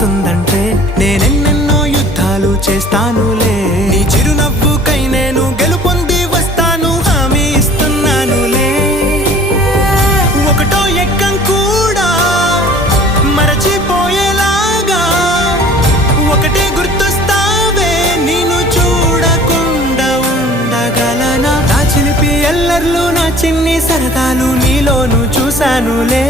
వస్తుందంటే నేనెన్నెన్నో యుద్ధాలు చేస్తానులే. నీ చిరునవ్వుకై నేను గెలుపొంది వస్తాను, హామీ ఇస్తున్నానులే. ఒకటో ఎక్కం కూడా మరచిపోయేలాగా ఒకటే గుర్తొస్తావే, నేను చూడకుండా ఉండగలనా? నా చిలిపి ఎల్లర్లు, నా చిన్ని సరదాలు నీలోను చూశానులే.